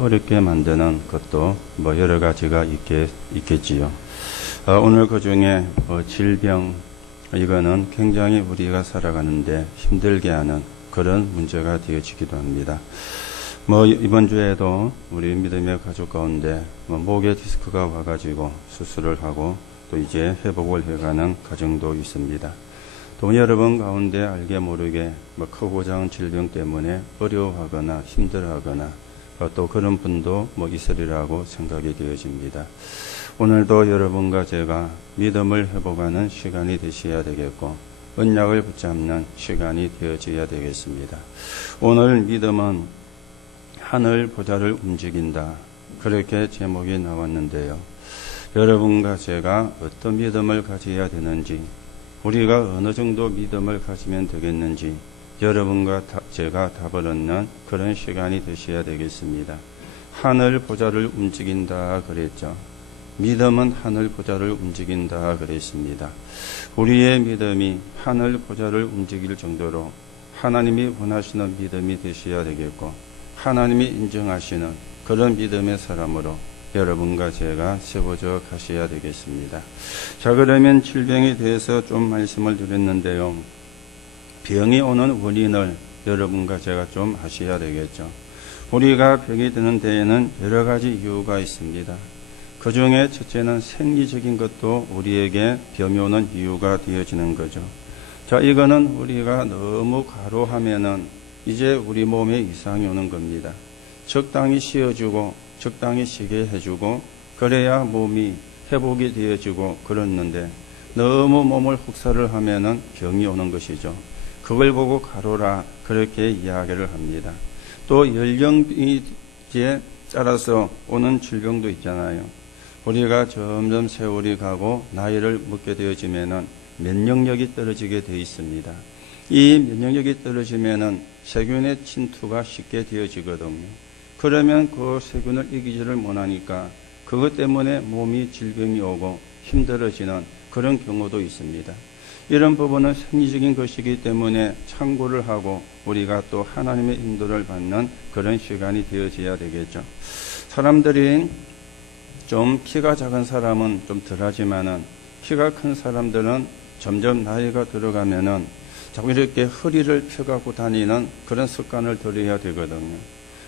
어렵게 만드는 것도 여러 가지가 있겠지요. 오늘 그 중에 질병, 이거는 굉장히 우리가 살아가는데 힘들게 하는 그런 문제가 되어지기도 합니다. 이번 주에도 우리 믿음의 가족 가운데 목에 디스크가 와가지고 수술을 하고 또 이제 회복을 해가는 가정도 있습니다. 또 여러분 가운데 알게 모르게 크고 작은 질병 때문에 어려워하거나 힘들어하거나 또 그런 분도 있으리라고 생각이 되어집니다. 오늘도 여러분과 제가 믿음을 회복하는 시간이 되셔야 되겠고 언약을 붙잡는 시간이 되어져야 되겠습니다. 오늘 믿음은 하늘 보좌를 움직인다, 그렇게 제목이 나왔는데요. 여러분과 제가 어떤 믿음을 가져야 되는지, 우리가 어느 정도 믿음을 가지면 되겠는지 여러분과 제가 답을 얻는 그런 시간이 되셔야 되겠습니다. 하늘 보좌를 움직인다 그랬죠. 믿음은 하늘 보좌를 움직인다 그랬습니다. 우리의 믿음이 하늘 보좌를 움직일 정도로 하나님이 원하시는 믿음이 되셔야 되겠고 하나님이 인정하시는 그런 믿음의 사람으로 여러분과 제가 세워져 가셔야 되겠습니다. 자, 그러면 질병에 대해서 좀 말씀을 드렸는데요. 병이 오는 원인을 여러분과 제가 좀 아셔야 되겠죠. 우리가 병이 드는 데에는 여러 가지 이유가 있습니다. 그 중에 첫째는 생리적인 것도 우리에게 병이 오는 이유가 되어지는 거죠. 자, 이거는 우리가 너무 과로하면은 이제 우리 몸에 이상이 오는 겁니다. 적당히 쉬어주고 적당히 쉬게 해주고 그래야 몸이 회복이 되어지고 그렇는데 너무 몸을 혹사를 하면은 병이 오는 것이죠. 그걸 보고 과로라 그렇게 이야기를 합니다. 또 연령에 따라서 오는 질병도 있잖아요. 우리가 점점 세월이 가고 나이를 먹게 되어지면은 면역력이 떨어지게 되어 있습니다. 이 면역력이 떨어지면은 세균의 침투가 쉽게 되어지거든요. 그러면 그 세균을 이기지를 못하니까 그것 때문에 몸이 질병이 오고 힘들어지는 그런 경우도 있습니다. 이런 부분은 생리적인 것이기 때문에 참고를 하고 우리가 또 하나님의 인도를 받는 그런 시간이 되어져야 되겠죠. 사람들이 좀 키가 작은 사람은 좀 덜하지만은 키가 큰 사람들은 점점 나이가 들어가면은 자꾸 이렇게 허리를 펴갖고 다니는 그런 습관을 들여야 되거든요.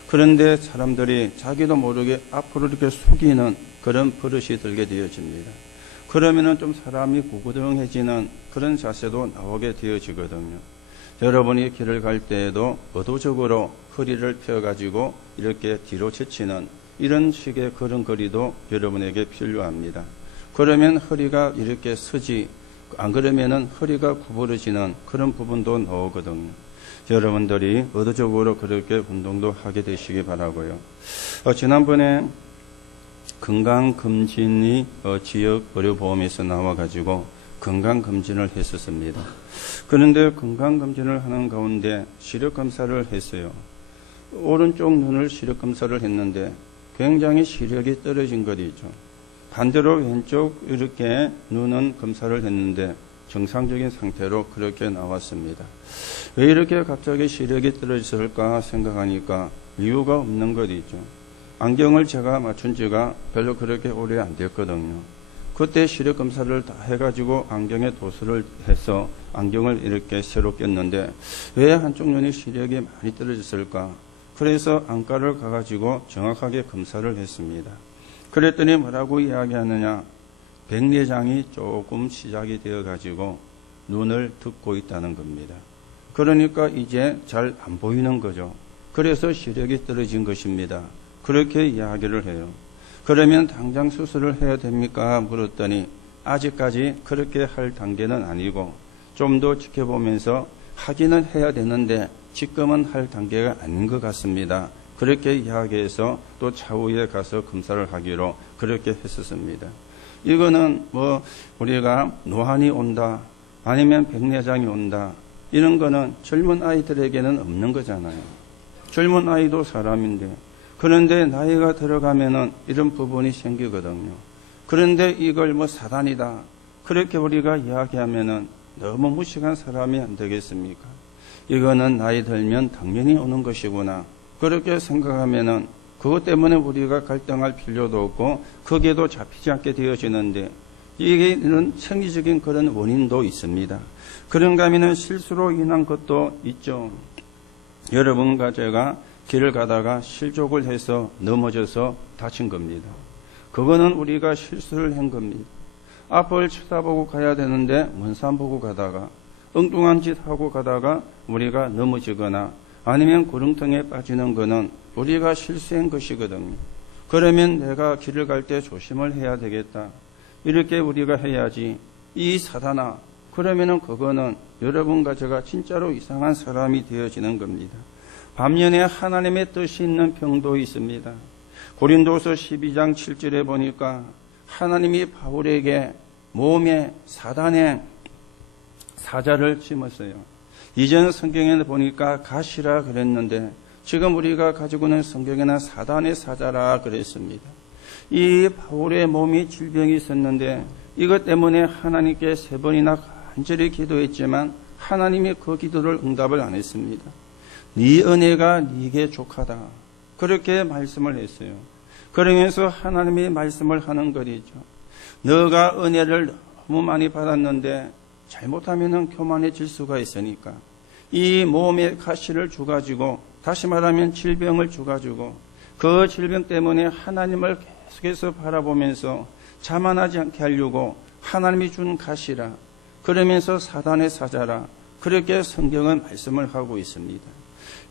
그런데 사람들이 자기도 모르게 앞으로 이렇게 숙이는 그런 버릇이 들게 되어집니다. 그러면은 좀 사람이 구부정해지는 그런 자세도 나오게 되어지거든요. 여러분이 길을 갈 때에도 의도적으로 허리를 펴가지고 이렇게 뒤로 제치는 이런 식의 걸음걸이도 여러분에게 필요합니다. 그러면 허리가 이렇게 서지, 안 그러면은 허리가 구부러지는 그런 부분도 나오거든요. 여러분들이 의도적으로 그렇게 운동도 하게 되시기 바라고요. 지난번에 건강검진이 지역 의료보험에서 나와가지고 건강검진을 했었습니다. 그런데 건강검진을 하는 가운데 시력검사를 했어요. 오른쪽 눈을 시력검사를 했는데 굉장히 시력이 떨어진 것이 있죠. 반대로 왼쪽 이렇게 눈은 검사를 했는데 정상적인 상태로 그렇게 나왔습니다. 왜 이렇게 갑자기 시력이 떨어졌을까 생각하니까 이유가 없는 것이 있죠. 안경을 제가 맞춘 지가 별로 그렇게 오래 안 됐거든요. 그때 시력 검사를 다 해가지고 안경에 도수를 해서 안경을 이렇게 새로 꼈는데 왜 한쪽 눈이 시력이 많이 떨어졌을까? 그래서 안과를 가가지고 정확하게 검사를 했습니다. 그랬더니 뭐라고 이야기하느냐? 백내장이 조금 시작이 되어가지고 눈을 덮고 있다는 겁니다. 그러니까 이제 잘 안 보이는 거죠. 그래서 시력이 떨어진 것입니다. 그렇게 이야기를 해요. 그러면 당장 수술을 해야 됩니까? 물었더니 아직까지 그렇게 할 단계는 아니고 좀 더 지켜보면서 하기는 해야 되는데 지금은 할 단계가 아닌 것 같습니다. 그렇게 이야기해서 또 차후에 가서 검사를 하기로 그렇게 했었습니다. 이거는 우리가 노안이 온다 아니면 백내장이 온다 이런 거는 젊은 아이들에게는 없는 거잖아요. 젊은 아이도 사람인데 그런데 나이가 들어가면은 이런 부분이 생기거든요. 그런데 이걸 사단이다 그렇게 우리가 이야기하면은 너무 무식한 사람이 안 되겠습니까? 이거는 나이 들면 당연히 오는 것이구나 그렇게 생각하면은 그것 때문에 우리가 갈등할 필요도 없고 거기에도 잡히지 않게 되어지는데 이게는 생리적인 그런 원인도 있습니다. 그런가 하면 실수로 인한 것도 있죠. 여러분과 제가 길을 가다가 실족을 해서 넘어져서 다친 겁니다. 그거는 우리가 실수를 한 겁니다. 앞을 쳐다보고 가야 되는데 먼 산 보고 가다가 엉뚱한 짓 하고 가다가 우리가 넘어지거나 아니면 구렁텅이에 빠지는 것은 우리가 실수한 것이거든요. 그러면 내가 길을 갈 때 조심을 해야 되겠다. 이렇게 우리가 해야지. 이 사단아, 그러면은 그거는 여러분과 제가 진짜로 이상한 사람이 되어지는 겁니다. 반면에 하나님의 뜻이 있는 병도 있습니다. 고린도서 12장 7절에 보니까 하나님이 바울에게 몸에 사단의 사자를 심었어요. 이전 성경에 보니까 가시라 그랬는데 지금 우리가 가지고 있는 성경에는 사단의 사자라 그랬습니다. 이 바울의 몸이 질병이 있었는데 이것 때문에 하나님께 3번이나 간절히 기도했지만 하나님이 그 기도를 응답을 안 했습니다. 네 은혜가 네게 족하다. 그렇게 말씀을 했어요. 그러면서 하나님이 말씀을 하는 거리죠. 너가 은혜를 너무 많이 받았는데 잘못하면 교만해질 수가 있으니까 이 몸에 가시를 주가지고 다시 말하면 질병을 주가지고 그 질병 때문에 하나님을 계속해서 바라보면서 자만하지 않게 하려고 하나님이 준 가시라 그러면서 사단의 사자라 그렇게 성경은 말씀을 하고 있습니다.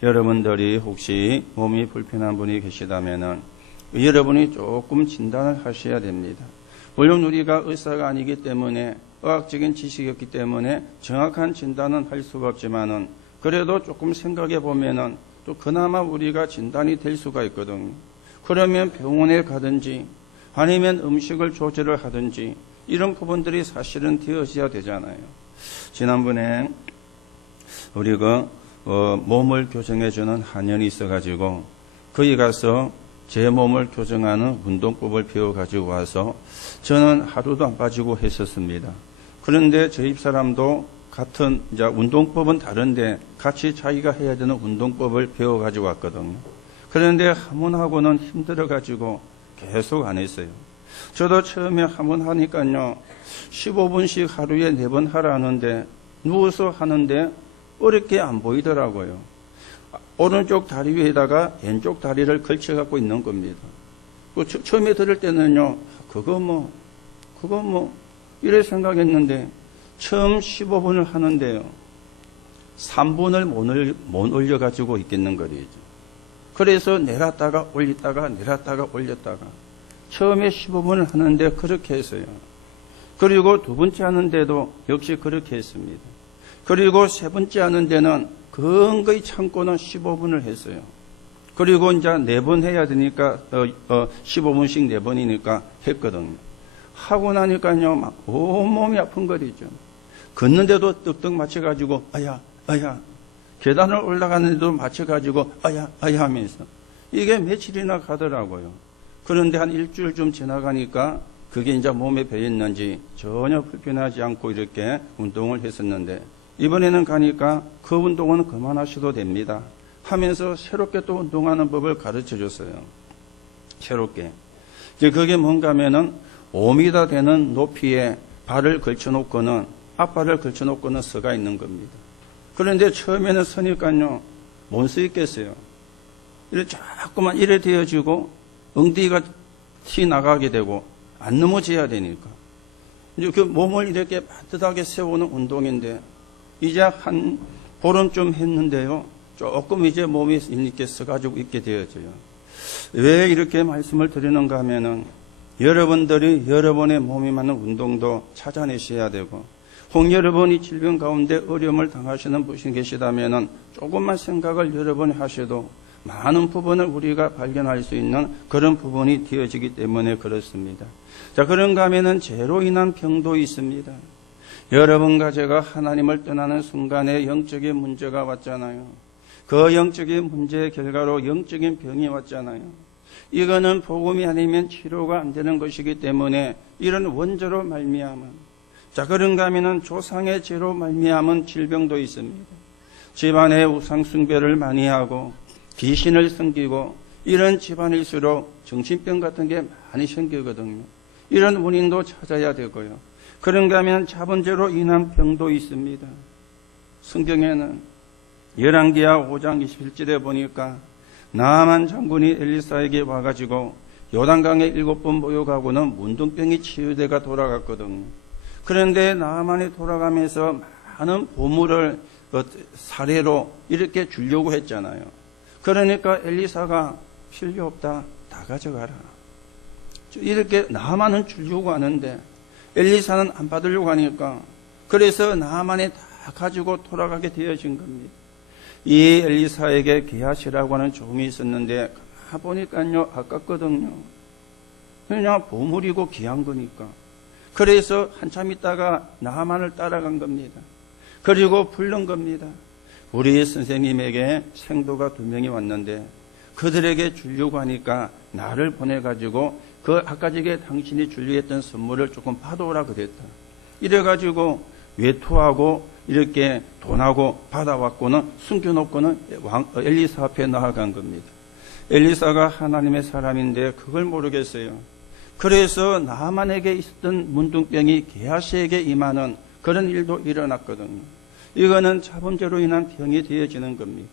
여러분들이 혹시 몸이 불편한 분이 계시다면 여러분이 조금 진단을 하셔야 됩니다. 물론 우리가 의사가 아니기 때문에 의학적인 지식이 없기 때문에 정확한 진단은 할 수가 없지만은 그래도 조금 생각해 보면은 또 그나마 우리가 진단이 될 수가 있거든요. 그러면 병원에 가든지 아니면 음식을 조절을 하든지 이런 부분들이 사실은 되어져야 되잖아요. 지난번에 우리가 몸을 교정해주는 한연이 있어가지고 거기 가서 제 몸을 교정하는 운동법을 배워가지고 와서 저는 하루도 안 빠지고 했었습니다. 그런데 저희 집사람도 같은 이제 운동법은 다른데 같이 자기가 해야 되는 운동법을 배워가지고 왔거든요. 그런데 한 번 하고는 힘들어가지고 계속 안 했어요. 저도 처음에 한 번 하니까요 15분씩 하루에 4번 하라는데 누워서 하는데 어렵게 안 보이더라고요. 오른쪽 다리 위에다가 왼쪽 다리를 걸쳐갖고 있는 겁니다. 처음에 들을 때는요, 그거 뭐, 이래 생각했는데, 처음 15분을 하는데요, 3분을 못 올려가지고 있겠는 거리죠. 그래서 내렸다가 올렸다가, 처음에 15분을 하는데 그렇게 했어요. 그리고 2번째 하는데도 역시 그렇게 했습니다. 그리고 3번째 하는 데는 근거히 참고는 15분을 했어요. 그리고 이제 4번 해야 되니까 15분씩 4번이니까 했거든요. 하고 나니까요 막 온몸이 아픈 거리죠. 걷는데도 떡떡 맞춰가지고 아야 계단을 올라가는데도 맞춰가지고 아야 하면서 이게 며칠이나 가더라고요. 그런데 한 일주일 좀 지나가니까 그게 이제 몸에 배였는지 전혀 불편하지 않고 이렇게 운동을 했었는데 이번에는 가니까 그 운동은 그만하셔도 됩니다 하면서 새롭게 또 운동하는 법을 가르쳐 줬어요. 새롭게. 이제 그게 뭔가 하면은 5m 되는 높이에 발을 걸쳐놓고는 앞발을 걸쳐놓고는 서가 있는 겁니다. 그런데 처음에는 서니까요 못 서 있겠어요. 이래 자꾸만 이래 되어지고 엉덩이가 튀 나가게 되고 안 넘어져야 되니까 이제 그 몸을 이렇게 반듯하게 세우는 운동인데 이제 한 보름쯤 했는데요. 조금 이제 몸이 이렇게 서가지고 있게 되어져요. 왜 이렇게 말씀을 드리는가 하면은 여러분들이 여러분의 몸에 맞는 운동도 찾아내셔야 되고 혹 여러분이 질병 가운데 어려움을 당하시는 분이 계시다면은 조금만 생각을 여러분이 하셔도 많은 부분을 우리가 발견할 수 있는 그런 부분이 되어지기 때문에 그렇습니다. 자, 그런가 하면은 죄로 인한 병도 있습니다. 여러분과 제가 하나님을 떠나는 순간에 영적인 문제가 왔잖아요. 그 영적인 문제의 결과로 영적인 병이 왔잖아요. 이거는 복음이 아니면 치료가 안 되는 것이기 때문에 이런 원죄로 말미암은 자 그런가 하면은 조상의 죄로 말미암은 질병도 있습니다. 집안에 우상 숭배를 많이 하고 귀신을 섬기고 이런 집안일수록 정신병 같은 게 많이 생기거든요. 이런 원인도 찾아야 되고요. 그런가 하면 자본죄로 인한 병도 있습니다. 성경에는 열왕기하 5장 21절에 보니까 나아만 장군이 엘리사에게 와가지고 요단강에 7번 목욕하고는 문둥병이 치유돼가 돌아갔거든요. 그런데 나아만이 돌아가면서 많은 보물을 사례로 이렇게 주려고 했잖아요. 그러니까 엘리사가 필요 없다, 다 가져가라. 이렇게 나아만은 주려고 하는데 엘리사는 안 받으려고 하니까 그래서 나아만이 다 가지고 돌아가게 되어진 겁니다. 이 엘리사에게 게하시라고 하는 종이 있었는데 가보니까요 아깝거든요. 그냥 보물이고 귀한 거니까. 그래서 한참 있다가 나아만을 따라간 겁니다. 그리고 부른 겁니다. 우리 선생님에게 생도가 2명이 왔는데 그들에게 주려고 하니까 나를 보내가지고 그 아까 전에 당신이 주려 했던 선물을 조금 받아오라 그랬다. 이래가지고 외투하고 이렇게 돈하고 받아왔고는 숨겨놓고는 엘리사 앞에 나아간 겁니다. 엘리사가 하나님의 사람인데 그걸 모르겠어요. 그래서 나아만에게 있었던 문둥병이 게하시에게 임하는 그런 일도 일어났거든요. 이거는 자본죄로 인한 병이 되어지는 겁니다.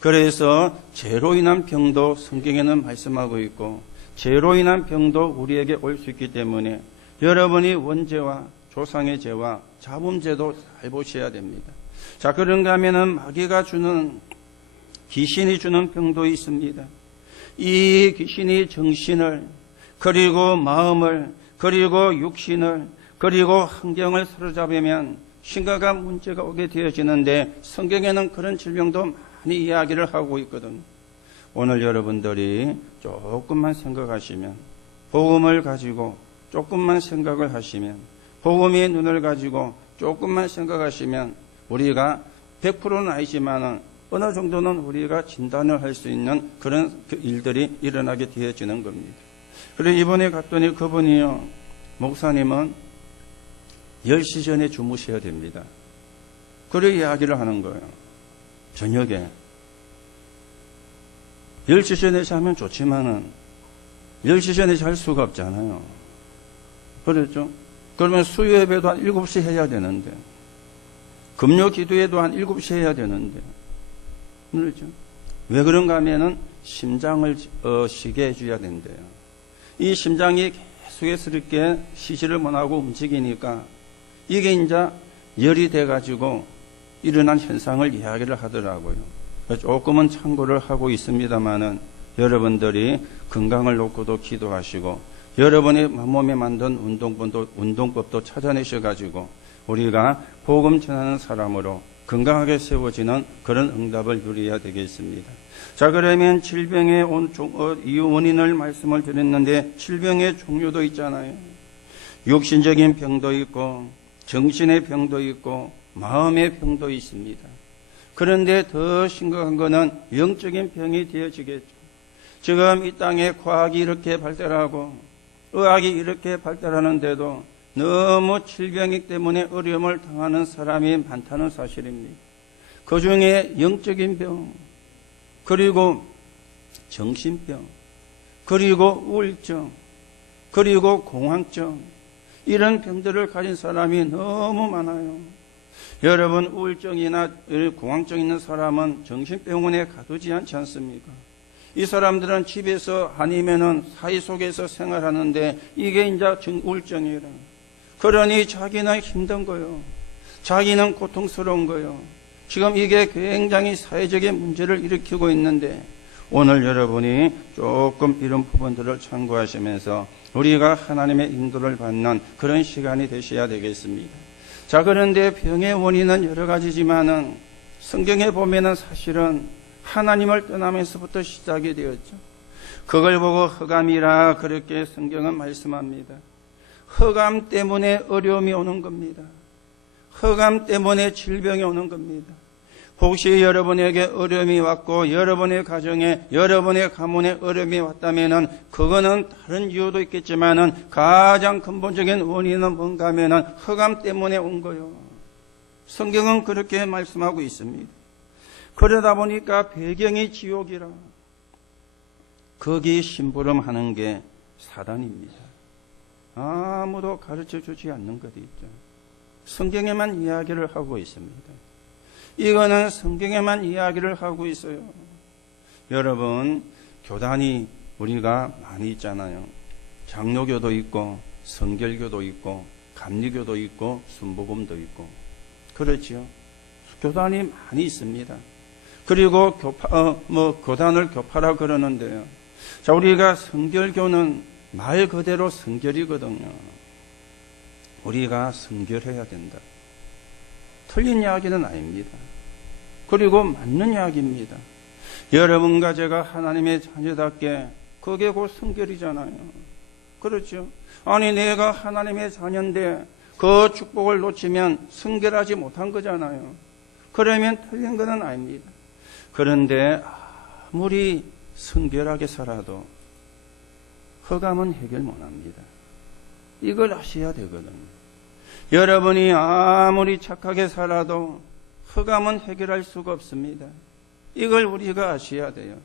그래서 죄로 인한 병도 성경에는 말씀하고 있고 죄로 인한 병도 우리에게 올 수 있기 때문에 여러분이 원죄와 조상의 죄와 자범죄도 잘 보셔야 됩니다. 자, 그런가 하면은 마귀가 주는 귀신이 주는 병도 있습니다. 이 귀신이 정신을 그리고 마음을 그리고 육신을 그리고 환경을 사로잡으면 심각한 문제가 오게 되어지는데 성경에는 그런 질병도 많이 이야기를 하고 있거든요. 오늘 여러분들이 조금만 생각하시면 복음을 가지고 조금만 생각을 하시면 복음의 눈을 가지고 조금만 생각하시면 우리가 100%는 아니지만 어느 정도는 우리가 진단을 할 수 있는 그런 일들이 일어나게 되어지는 겁니다. 그리고 이번에 갔더니 그분이요, 목사님은 10시 전에 주무셔야 됩니다. 그래 이야기를 하는 거예요. 저녁에 10시 전에 자면 좋지만은 10시 전에 잘 수가 없잖아요. 그렇죠? 그러면 수요 예배도 한 7시 해야 되는데 금요 기도회도 한 7시 해야 되는데 그렇죠? 왜 그런가 하면은 심장을 쉬게 해줘야 된대요. 이 심장이 계속해서 이렇게 쉬지를 못하고 움직이니까 이게 이제 열이 돼가지고 일어난 현상을 이야기를 하더라고요. 조금은 참고를 하고 있습니다만은 여러분들이 건강을 놓고도 기도하시고 여러분의 몸에 만든 운동법도 찾아내셔가지고 우리가 복음 전하는 사람으로 건강하게 세워지는 그런 응답을 누려야 되겠습니다. 자, 그러면 질병의 이유 원인을 말씀을 드렸는데 질병의 종류도 있잖아요. 육신적인 병도 있고 정신의 병도 있고 마음의 병도 있습니다. 그런데 더 심각한 것은 영적인 병이 되어지겠죠. 지금 이 땅에 과학이 이렇게 발달하고 의학이 이렇게 발달하는데도 너무 질병이기 때문에 어려움을 당하는 사람이 많다는 사실입니다. 그 중에 영적인 병, 그리고 정신병, 그리고 우울증, 그리고 공황증, 이런 병들을 가진 사람이 너무 많아요. 여러분, 우울증이나 공황증 있는 사람은 정신병원에 가두지 않지 않습니까? 이 사람들은 집에서 아니면은 사회 속에서 생활하는데 이게 이제 우울증이라. 그러니 자기는 힘든 거요. 자기는 고통스러운 거요. 지금 이게 굉장히 사회적인 문제를 일으키고 있는데 오늘 여러분이 조금 이런 부분들을 참고하시면서 우리가 하나님의 인도를 받는 그런 시간이 되셔야 되겠습니다. 자, 그런데 병의 원인은 여러 가지지만은 성경에 보면은 사실은 하나님을 떠나면서부터 시작이 되었죠. 그걸 보고 흑암이라 그렇게 성경은 말씀합니다. 흑암 때문에 어려움이 오는 겁니다. 흑암 때문에 질병이 오는 겁니다. 혹시 여러분에게 어려움이 왔고 여러분의 가정에 여러분의 가문에 어려움이 왔다면은 그거는 다른 이유도 있겠지만은 가장 근본적인 원인은 뭔가 하면은 흑암 때문에 온 거요. 성경은 그렇게 말씀하고 있습니다. 그러다 보니까 배경이 지옥이라. 거기에 심부름하는 게 사단입니다. 아무도 가르쳐 주지 않는 것이 있죠. 성경에만 이야기를 하고 있습니다. 이거는 성경에만 이야기를 하고 있어요. 여러분, 교단이 우리가 많이 있잖아요. 장로교도 있고 성결교도 있고 감리교도 있고 순복음도 있고 그렇지요. 교단이 많이 있습니다. 그리고 교단을 교파라 그러는데요. 자, 우리가 성결교는 말 그대로 성결이거든요. 우리가 성결해야 된다. 틀린 이야기는 아닙니다. 그리고 맞는 이야기입니다. 여러분과 제가 하나님의 자녀답게 그게 곧 성결이잖아요. 그렇죠? 아니, 내가 하나님의 자녀인데 그 축복을 놓치면 성결하지 못한 거잖아요. 그러면 틀린 것은 아닙니다. 그런데 아무리 성결하게 살아도 흑암은 해결 못합니다. 이걸 아셔야 되거든요. 여러분이 아무리 착하게 살아도 흑암은 해결할 수가 없습니다. 이걸 우리가 아셔야 돼요.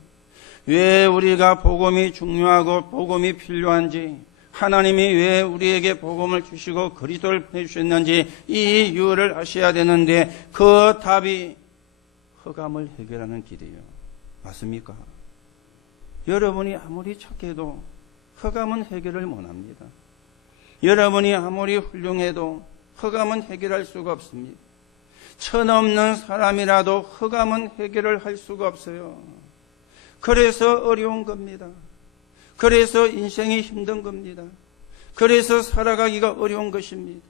왜 우리가 복음이 중요하고 복음이 필요한지, 하나님이 왜 우리에게 복음을 주시고 그리스도를 보내주셨는지 이 이유를 아셔야 되는데 그 답이 흑암을 해결하는 길이에요. 맞습니까? 여러분이 아무리 착해도 흑암은 해결을 못합니다. 여러분이 아무리 훌륭해도 흑암은 해결할 수가 없습니다. 천없는 사람이라도 흑암은 해결을 할 수가 없어요. 그래서 어려운 겁니다. 그래서 인생이 힘든 겁니다. 그래서 살아가기가 어려운 것입니다.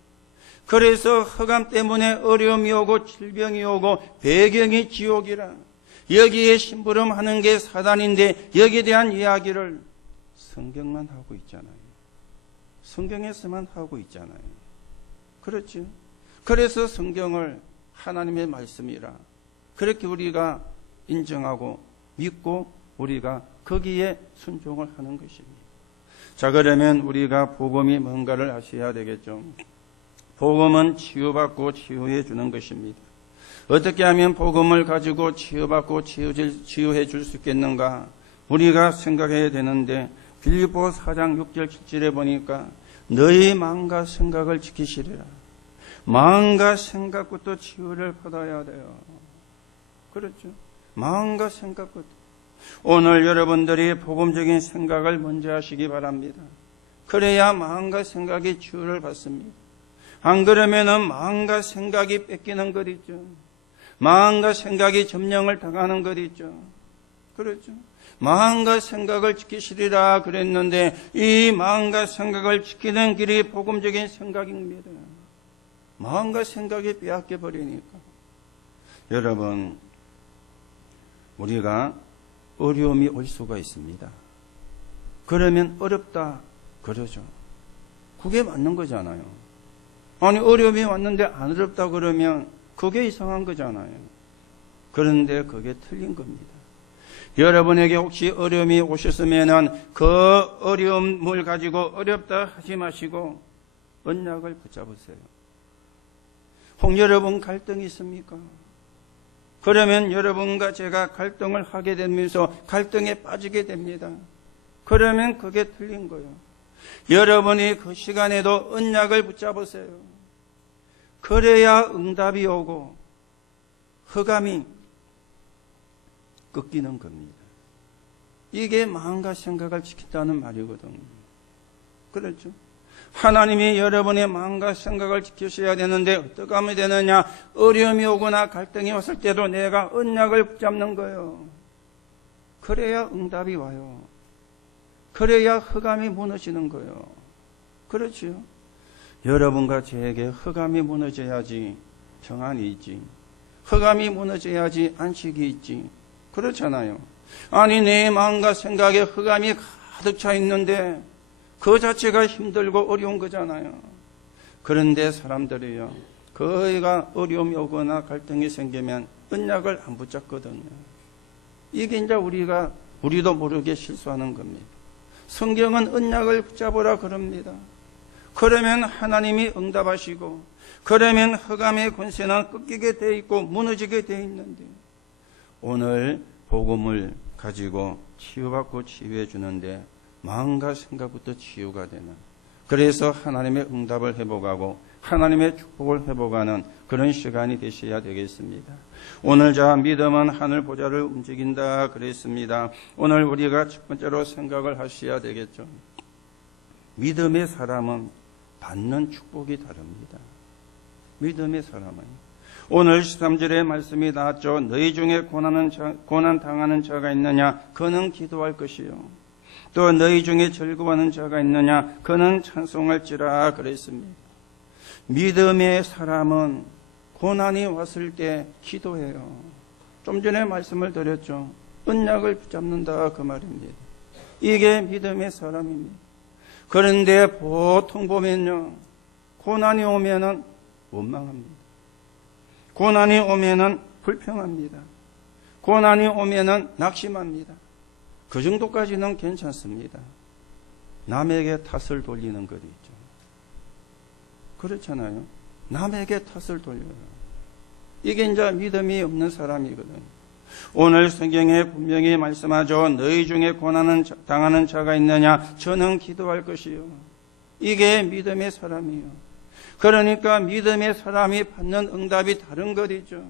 그래서 흑암 때문에 어려움이 오고 질병이 오고 배경이 지옥이라 여기에 심부름하는 게 사단인데 여기에 대한 이야기를 성경만 하고 있잖아요. 성경에서만 하고 있잖아요. 그렇죠? 그래서 성경을 하나님의 말씀이라 그렇게 우리가 인정하고 믿고 우리가 거기에 순종을 하는 것입니다. 자, 그러면 우리가 복음이 뭔가를 아셔야 되겠죠. 복음은 치유받고 치유해 주는 것입니다. 어떻게 하면 복음을 가지고 치유받고 치유해 줄 수 있겠는가? 우리가 생각해야 되는데 빌립보 4장 6절 7절에 보니까 너희 마음과 생각을 지키시리라. 마음과 생각부터 치유를 받아야 돼요. 그렇죠? 마음과 생각부터. 오늘 여러분들이 복음적인 생각을 먼저 하시기 바랍니다. 그래야 마음과 생각이 치유를 받습니다. 안 그러면은 마음과 생각이 뺏기는 것 있죠. 마음과 생각이 점령을 당하는 것 있죠. 그렇죠? 마음과 생각을 지키시리라 그랬는데 이 마음과 생각을 지키는 길이 복음적인 생각입니다. 마음과 생각이 빼앗겨 버리니까. 여러분, 우리가 어려움이 올 수가 있습니다. 그러면 어렵다 그러죠. 그게 맞는 거잖아요. 아니, 어려움이 왔는데 안 어렵다 그러면 그게 이상한 거잖아요. 그런데 그게 틀린 겁니다. 여러분에게 혹시 어려움이 오셨으면은 그 어려움을 가지고 어렵다 하지 마시고 언약을 붙잡으세요. 혹 여러분 갈등이 있습니까? 그러면 여러분과 제가 갈등을 하게 되면서 갈등에 빠지게 됩니다. 그러면 그게 틀린 거예요. 여러분이 그 시간에도 언약을 붙잡으세요. 그래야 응답이 오고 흑암이 꺾이는 겁니다. 이게 마음과 생각을 지킨다는 말이거든요. 그렇죠? 하나님이 여러분의 마음과 생각을 지키셔야 되는데 어떻게 하면 되느냐? 어려움이 오거나 갈등이 왔을 때도 내가 언약을 붙잡는 거예요. 그래야 응답이 와요. 그래야 흑암이 무너지는 거예요. 그렇죠? 여러분과 저에게 흑암이 무너져야지 평안이 있지. 흑암이 무너져야지 안식이 있지. 그렇잖아요. 아니, 내 마음과 생각에 흑암이 가득 차 있는데 그 자체가 힘들고 어려운 거잖아요. 그런데 사람들이요, 그가 어려움이 오거나 갈등이 생기면 언약을 안 붙잡거든요. 이게 이제 우리도 모르게 실수하는 겁니다. 성경은 언약을 붙잡으라 그럽니다. 그러면 하나님이 응답하시고, 그러면 흑암의 권세는 꺾이게 돼 있고 무너지게 돼 있는데, 오늘 복음을 가지고 치유받고 치유해 주는데 마음과 생각부터 치유가 되는, 그래서 하나님의 응답을 회복하고 하나님의 축복을 회복하는 그런 시간이 되셔야 되겠습니다. 오늘 자 믿음은 하늘 보좌를 움직인다 그랬습니다. 오늘 우리가 첫 번째로 생각을 하셔야 되겠죠. 믿음의 사람은 받는 축복이 다릅니다. 믿음의 사람은 오늘 13절의 말씀이 나왔죠. 너희 중에 고난 당하는 자가 있느냐? 그는 기도할 것이요. 또 너희 중에 즐거워하는 자가 있느냐? 그는 찬송할지라 그랬습니다. 믿음의 사람은 고난이 왔을 때 기도해요. 좀 전에 말씀을 드렸죠. 언약을 붙잡는다 그 말입니다. 이게 믿음의 사람입니다. 그런데 보통 보면요, 고난이 오면은 원망합니다. 고난이 오면은 불평합니다. 고난이 오면은 낙심합니다. 그 정도까지는 괜찮습니다. 남에게 탓을 돌리는 것이 있죠. 그렇잖아요. 남에게 탓을 돌려요. 이게 이제 믿음이 없는 사람이거든요. 오늘 성경에 분명히 말씀하죠. 너희 중에 고난을 당하는 자가 있느냐? 저는 기도할 것이요. 이게 믿음의 사람이요. 그러니까 믿음의 사람이 받는 응답이 다른 것이죠.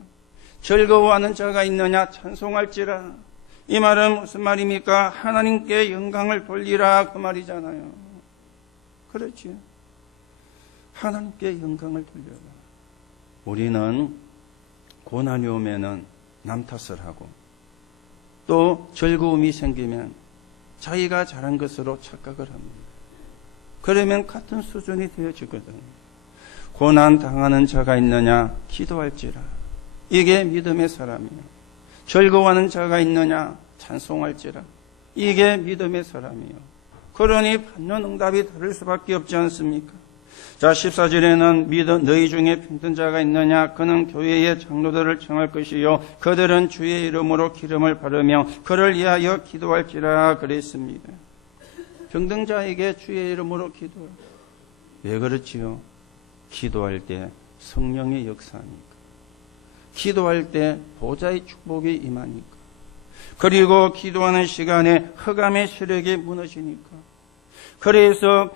즐거워하는 자가 있느냐? 찬송할지라. 이 말은 무슨 말입니까? 하나님께 영광을 돌리라 그 말이잖아요. 그렇지. 하나님께 영광을 돌려라. 우리는 고난이 오면은 남 탓을 하고 또 즐거움이 생기면 자기가 잘한 것으로 착각을 합니다. 그러면 같은 수준이 되어지거든요. 고난 당하는 자가 있느냐? 기도할지라. 이게 믿음의 사람이에요. 즐거워하는 자가 있느냐? 찬송할지라. 이게 믿음의 사람이에요. 그러니 받는 응답이 다를 수밖에 없지 않습니까? 자, 14절에는 너희 중에 병든 자가 있느냐? 그는 교회의 장로들을 청할 것이요 그들은 주의 이름으로 기름을 바르며 그를 위하여 기도할지라 그랬습니다. 병든 자에게 주의 이름으로 기도해. 왜 그렇지요? 기도할 때 성령의 역사니까. 기도할 때 보좌의 축복이 임하니까. 그리고 기도하는 시간에 흑암의 세력이 무너지니까. 그래서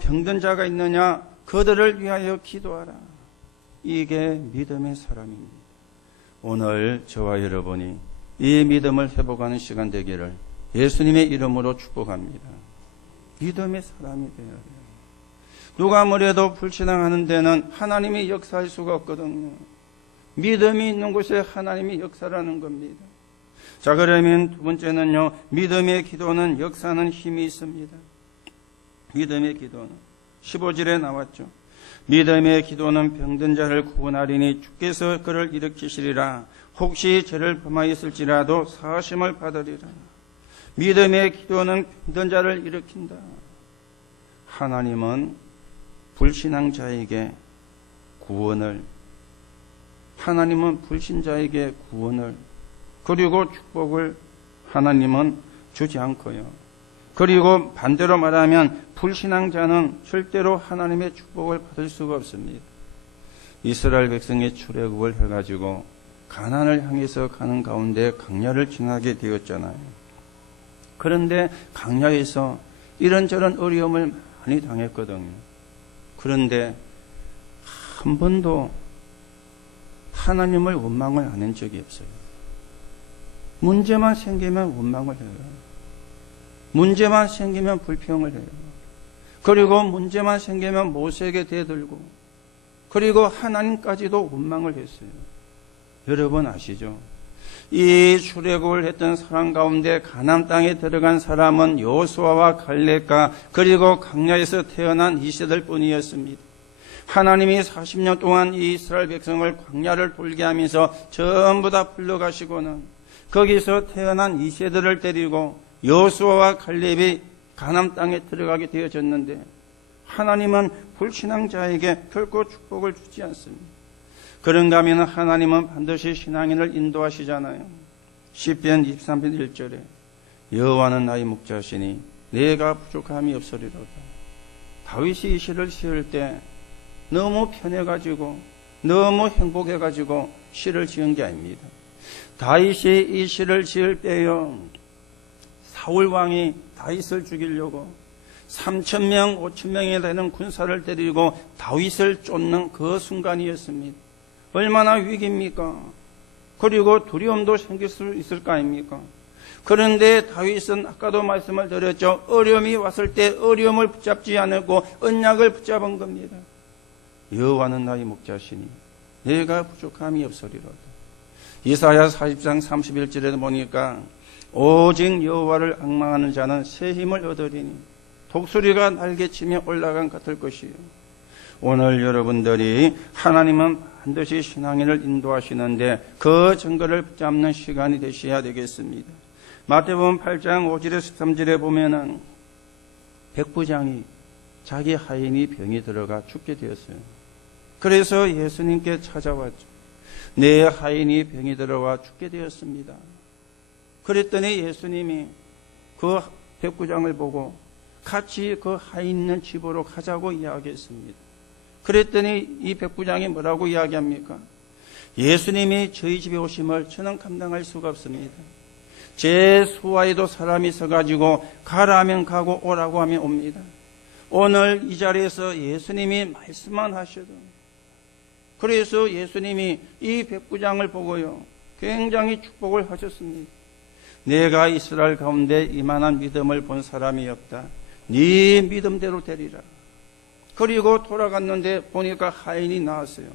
병든 자가 있느냐? 그들을 위하여 기도하라. 이게 믿음의 사람입니다. 오늘 저와 여러분이 이 믿음을 회복하는 시간 되기를 예수님의 이름으로 축복합니다. 믿음의 사람이 되어야 돼요. 누가 뭐래도 불신앙하는 데는 하나님이 역사할 수가 없거든요. 믿음이 있는 곳에 하나님이 역사라는 겁니다. 자, 그러면 두 번째는요, 믿음의 기도는 역사는 힘이 있습니다. 믿음의 기도는 15절에 나왔죠. 믿음의 기도는 병든 자를 구원하리니 주께서 그를 일으키시리라. 혹시 죄를 범하였을지라도 사하심을 받으리라. 믿음의 기도는 병든 자를 일으킨다. 하나님은 불신앙자에게 구원을, 하나님은 불신자에게 구원을, 그리고 축복을 하나님은 주지 않고요. 그리고 반대로 말하면 불신앙자는 절대로 하나님의 축복을 받을 수가 없습니다. 이스라엘 백성의 출애굽을 해가지고 가나안을 향해서 가는 가운데 광야를 지나게 되었잖아요. 그런데 광야에서 이런저런 어려움을 많이 당했거든요. 그런데 한 번도 하나님을 원망을 안 한 적이 없어요. 문제만 생기면 원망을 해요. 문제만 생기면 불평을 해요. 그리고 문제만 생기면 모세에게 대들고, 그리고 하나님까지도 원망을 했어요. 여러분 아시죠? 이 출애굽을 했던 사람 가운데 가나안 땅에 들어간 사람은 여호수아와 갈렙과 그리고 광야에서 태어난 이세들 뿐이었습니다. 하나님이 40년 동안 이 이스라엘 백성을 광야를 돌게 하면서 전부 다 불러가시고는 거기서 태어난 이세들을 데리고 여호수아와 갈렙이 가나안 땅에 들어가게 되어졌는데 하나님은 불신앙자에게 결코 축복을 주지 않습니다. 그런가 하면 하나님은 반드시 신앙인을 인도하시잖아요. 시편 23편 1절에 여호와는 나의 목자시니 내가 부족함이 없으리로다. 다윗이 이 시를 지을 때 너무 편해가지고 너무 행복해가지고 시를 지은 게 아닙니다. 다윗이 이 시를 지을 때요 사울 왕이 다윗을 죽이려고 3,000명, 5,000명에 되는 군사를 데리고 다윗을 쫓는 그 순간이었습니다. 얼마나 위기입니까? 그리고 두려움도 생길 수 있을 거 아닙니까? 그런데 다윗은 아까도 말씀을 드렸죠. 어려움이 왔을 때 어려움을 붙잡지 않고 언약을 붙잡은 겁니다. 여호와는 나의 목자시니 내가 부족함이 없으리로다. 이사야 40장 31절에 보니까 오직 여호와를 앙망하는 자는 새 힘을 얻으리니 독수리가 날개치며 올라간 같을 것이요. 오늘 여러분들이 하나님은 반드시 신앙인을 인도하시는데 그 증거를 붙잡는 시간이 되셔야 되겠습니다. 마태복음 8장 5절에 13절에 보면은 백부장이 자기 하인이 병이 들어가 죽게 되었어요. 그래서 예수님께 찾아왔죠. 내 하인이 병이 들어와 죽게 되었습니다. 그랬더니 예수님이 그 백부장을 보고 같이 그 하인 있는 집으로 가자고 이야기했습니다. 그랬더니 이 백부장이 뭐라고 이야기합니까? 예수님이 저희 집에 오심을 저는 감당할 수가 없습니다. 제 수하에도 사람이 서가지고 가라 하면 가고 오라고 하면 옵니다. 오늘 이 자리에서 예수님이 말씀만 하셔도, 그래서 예수님이 이 백부장을 보고요 굉장히 축복을 하셨습니다. 내가 이스라엘 가운데 이만한 믿음을 본 사람이 없다. 네 믿음대로 되리라. 그리고 돌아갔는데 보니까 하인이 나왔어요.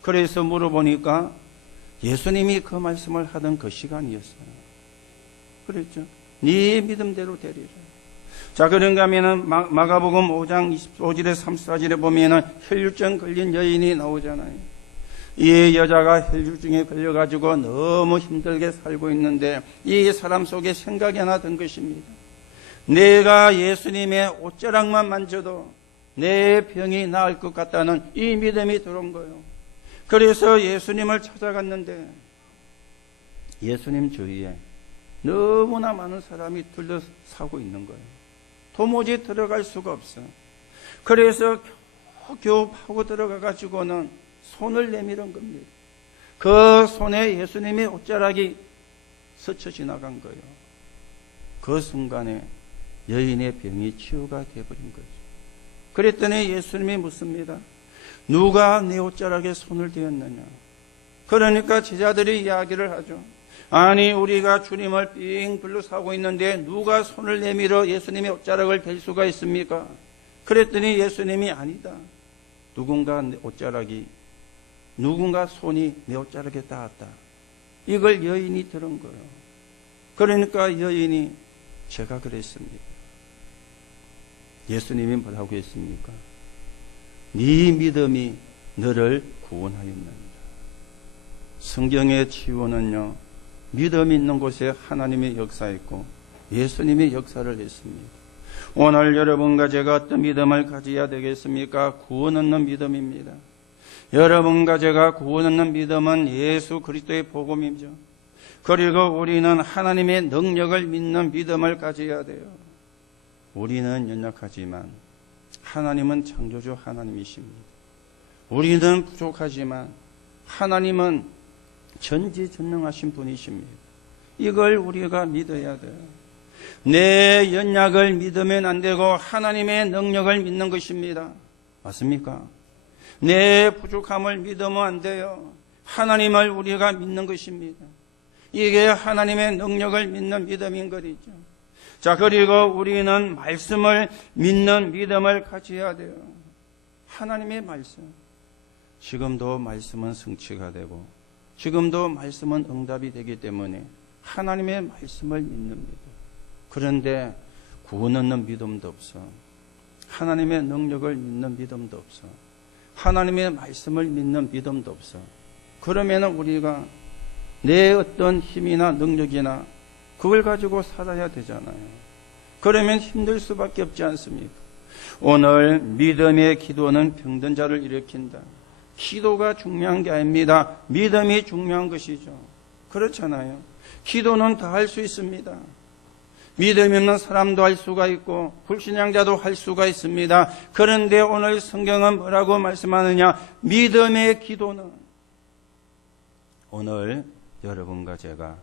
그래서 물어보니까 예수님이 그 말씀을 하던 그 시간이었어요. 그랬죠. 네 믿음대로 되리라. 자, 그런가 하면은 마가복음 5장 25절에 34절에 보면은 혈류증 걸린 여인이 나오잖아요. 이 여자가 혈류증에 걸려가지고 너무 힘들게 살고 있는데 이 사람 속에 생각이 하나 든 것입니다. 내가 예수님의 옷자락만 만져도 내 병이 나을 것 같다는 이 믿음이 들어온 거예요. 그래서 예수님을 찾아갔는데 예수님 주위에 너무나 많은 사람이 둘러싸고 있는 거예요. 도무지 들어갈 수가 없어요. 그래서 겨우 파고 들어가가지고는 손을 내밀은 겁니다. 그 손에 예수님의 옷자락이 스쳐 지나간 거예요. 그 순간에 여인의 병이 치유가 되어버린 거죠. 그랬더니 예수님이 묻습니다. 누가 내 옷자락에 손을 대었느냐? 그러니까 제자들이 이야기를 하죠. 아니, 우리가 주님을 삥 둘러싸고 있는데 누가 손을 내밀어 예수님의 옷자락을 댈 수가 있습니까? 그랬더니 예수님이 아니다. 누군가 손이 내 옷자락에 닿았다. 이걸 여인이 들은 거예요. 그러니까 여인이 제가 그랬습니다. 예수님이 뭐라고 했습니까? 네 믿음이 너를 구원하였느니라. 성경의 치유는요, 믿음 있는 곳에 하나님의 역사했고 예수님의 역사를 했습니다. 오늘 여러분과 제가 어떤 믿음을 가져야 되겠습니까? 구원 얻는 믿음입니다. 여러분과 제가 구원 얻는 믿음은 예수 그리스도의 복음이죠. 그리고 우리는 하나님의 능력을 믿는 믿음을 가져야 돼요. 우리는 연약하지만 하나님은 창조주 하나님이십니다. 우리는 부족하지만 하나님은 전지전능하신 분이십니다. 이걸 우리가 믿어야 돼요. 내 연약을 믿으면 안 되고 하나님의 능력을 믿는 것입니다. 맞습니까? 내 부족함을 믿으면 안 돼요. 하나님을 우리가 믿는 것입니다. 이게 하나님의 능력을 믿는 믿음인 것이죠. 자, 그리고 우리는 말씀을 믿는 믿음을 가져야 돼요. 하나님의 말씀. 지금도 말씀은 성취가 되고 지금도 말씀은 응답이 되기 때문에 하나님의 말씀을 믿는 믿음. 그런데 구원 얻는 믿음도 없어. 하나님의 능력을 믿는 믿음도 없어. 하나님의 말씀을 믿는 믿음도 없어. 그러면 우리가 내 어떤 힘이나 능력이나 그걸 가지고 살아야 되잖아요. 그러면 힘들 수밖에 없지 않습니까? 오늘 믿음의 기도는 병든 자를 일으킨다. 기도가 중요한 게 아닙니다. 믿음이 중요한 것이죠. 그렇잖아요. 기도는 다 할 수 있습니다. 믿음이 없는 사람도 할 수가 있고 불신앙자도 할 수가 있습니다. 그런데 오늘 성경은 뭐라고 말씀하느냐? 믿음의 기도는 오늘 여러분과 제가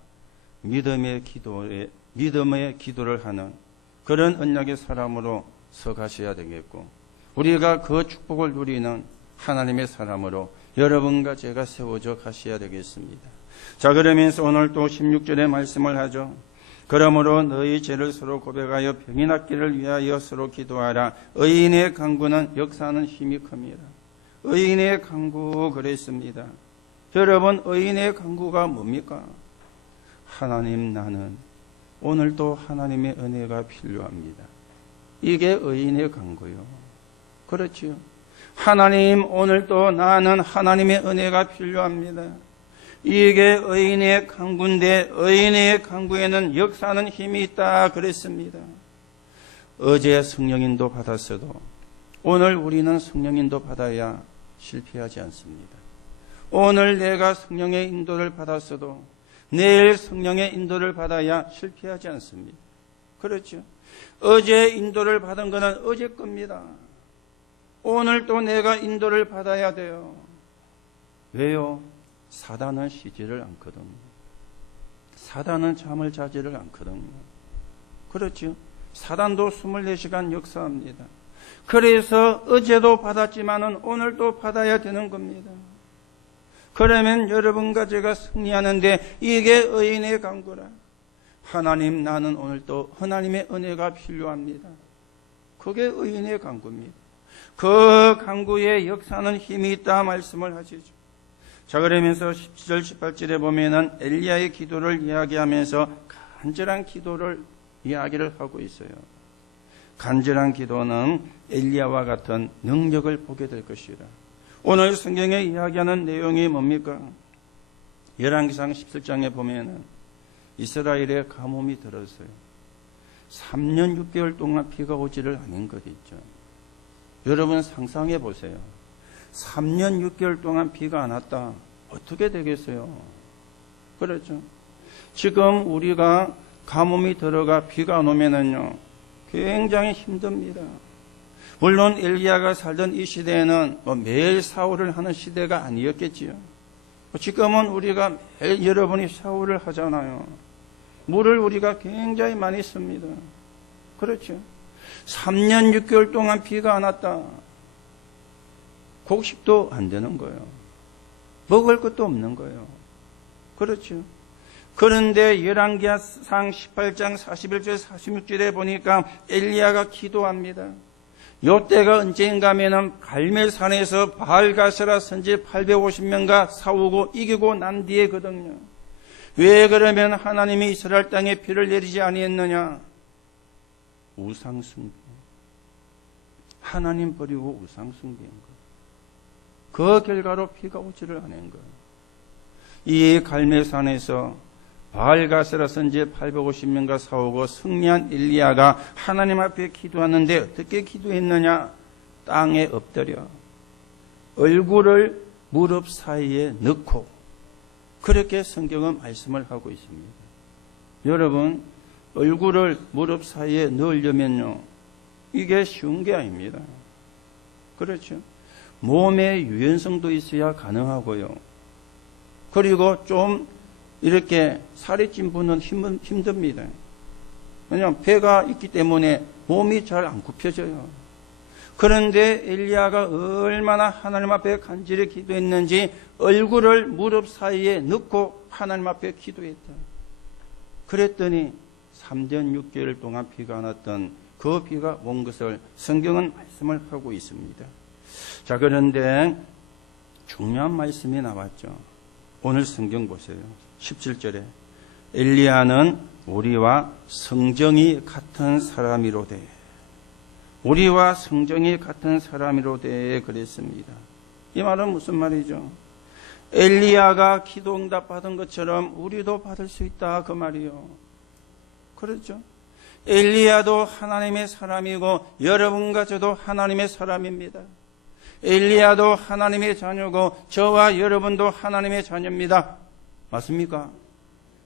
믿음의 기도에 믿음의 기도를 하는 그런 언약의 사람으로 서가셔야 되겠고, 우리가 그 축복을 누리는 하나님의 사람으로 여러분과 제가 세워져 가셔야 되겠습니다. 자, 그러면서 오늘 또 16절의 말씀을 하죠. 그러므로 너희 죄를 서로 고백하여 병이 낫기를 위하여 서로 기도하라. 의인의 간구는 역사하는 힘이 큽니다. 의인의 간구 그랬습니다. 여러분, 의인의 간구가 뭡니까? 하나님, 나는 오늘도 하나님의 은혜가 필요합니다. 이게 의인의 간구요. 그렇지요. 하나님, 오늘도 나는 하나님의 은혜가 필요합니다. 이게 의인의 간구인데, 의인의 간구에는 역사하는 힘이 있다 그랬습니다. 어제 성령인도 받았어도 오늘 우리는 성령인도 받아야 실패하지 않습니다. 오늘 내가 성령의 인도를 받았어도 내일 성령의 인도를 받아야 실패하지 않습니다. 그렇죠. 어제 인도를 받은 것은 어제 겁니다. 오늘 또 내가 인도를 받아야 돼요. 왜요? 사단은 쉬지를 않거든요. 사단은 잠을 자지를 않거든요. 그렇죠. 사단도 24시간 역사합니다. 그래서 어제도 받았지만은 오늘도 받아야 되는 겁니다. 그러면 여러분과 제가 승리하는데 이게 의인의 간구라. 하나님, 나는 오늘도 하나님의 은혜가 필요합니다. 그게 의인의 간구입니다. 그 간구에 역사하는 힘이 있다 말씀을 하시죠. 자, 그러면서 17절 18절에 보면은 엘리야의 기도를 이야기하면서 간절한 기도를 이야기를 하고 있어요. 간절한 기도는 엘리야와 같은 능력을 보게 될 것이라. 오늘 성경에 이야기하는 내용이 뭡니까? 열왕기상 17장에 보면은 이스라엘의 가뭄이 들었어요. 3년 6개월 동안 비가 오지를 않은 것 있죠. 여러분 상상해 보세요. 3년 6개월 동안 비가 안 왔다. 어떻게 되겠어요? 그렇죠. 지금 우리가 가뭄이 들어가 비가 안 오면은요, 굉장히 힘듭니다. 물론 엘리야가 살던 이 시대에는 매일 샤워를 하는 시대가 아니었겠지요. 지금은 우리가 매일 여러분이 샤워를 하잖아요. 물을 우리가 굉장히 많이 씁니다. 그렇죠. 3년 6개월 동안 비가 안 왔다. 곡식도 안 되는 거예요. 먹을 것도 없는 거예요. 그렇죠. 그런데 열왕기상 18장 41절 46절에 보니까 엘리야가 기도합니다. 요때가 언제인가 하면은 갈멜산에서 바알가세라 선지 850명과 싸우고 이기고 난 뒤에거든요. 왜 그러면 하나님이 이스라엘 땅에 비를 내리지 아니했느냐? 우상숭배. 하나님 버리고 우상숭배인 거예요. 그 결과로 비가 오지를 않은 거예요. 이 갈멜산에서 바알가세라 선지에 850명과 싸우고 승리한 엘리야가 하나님 앞에 기도하는데 어떻게 기도했느냐? 땅에 엎드려 얼굴을 무릎 사이에 넣고, 그렇게 성경은 말씀을 하고 있습니다. 여러분, 얼굴을 무릎 사이에 넣으려면요, 이게 쉬운 게 아닙니다. 그렇죠. 몸의 유연성도 있어야 가능하고요. 그리고 좀 이렇게 살이 찐 분은 힘듭니다. 왜냐하면 배가 있기 때문에 몸이 잘 안 굽혀져요. 그런데 엘리야가 얼마나 하나님 앞에 간절히 기도했는지 얼굴을 무릎 사이에 넣고 하나님 앞에 기도했다. 그랬더니 3년 6개월 동안 비가 안 왔던 그 비가 온 것을 성경은 말씀을 하고 있습니다. 자, 그런데 중요한 말씀이 나왔죠. 오늘 성경 보세요. 17절에 엘리야는 우리와 성정이 같은 사람이로되, 우리와 성정이 같은 사람이로되 그랬습니다. 이 말은 무슨 말이죠? 엘리야가 기도 응답 받은 것처럼 우리도 받을 수 있다 그 말이요. 그렇죠? 엘리야도 하나님의 사람이고 여러분과 저도 하나님의 사람입니다. 엘리야도 하나님의 자녀고 저와 여러분도 하나님의 자녀입니다. 맞습니까?